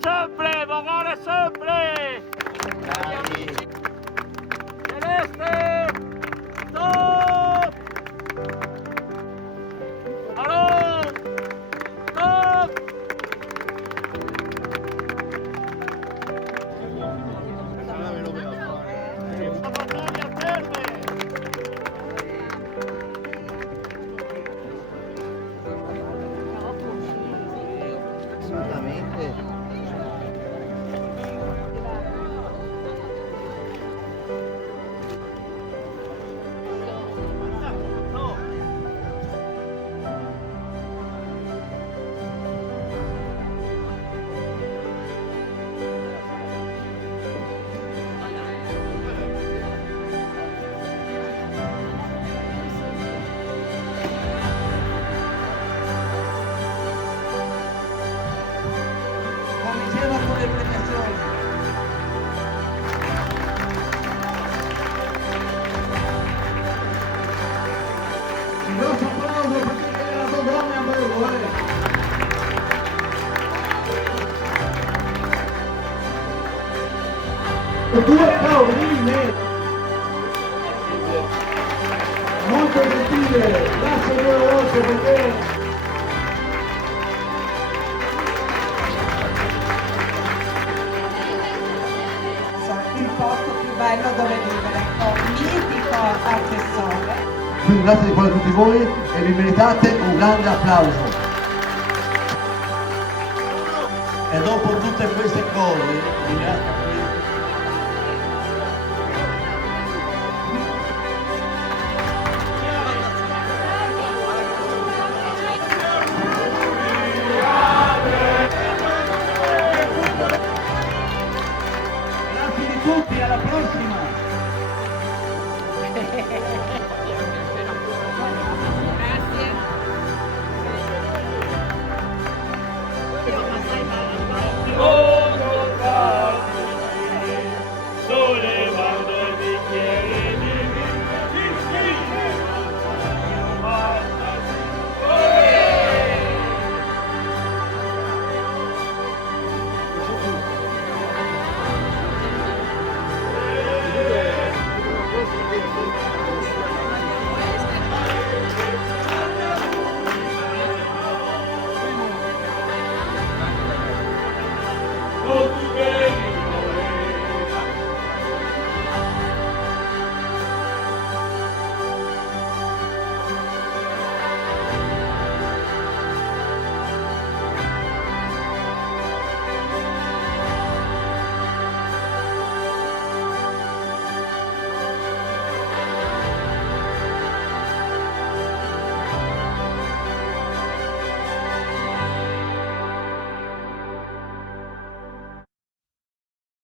sempre, Vogone sempre! Bravi! Celeste! Stop! Allora! Stop! La battaglia ferme! Assolutamente! Le premiazioni. Il nostro applauso perché la tua donna è a voi, e due pauline molto gentile, grazie due volte perché Il posto più bello dove vivere, mitico assessore. quindi grazie di cuore a tutti voi e vi meritate un grande applauso. E dopo tutte queste cose, ringrazio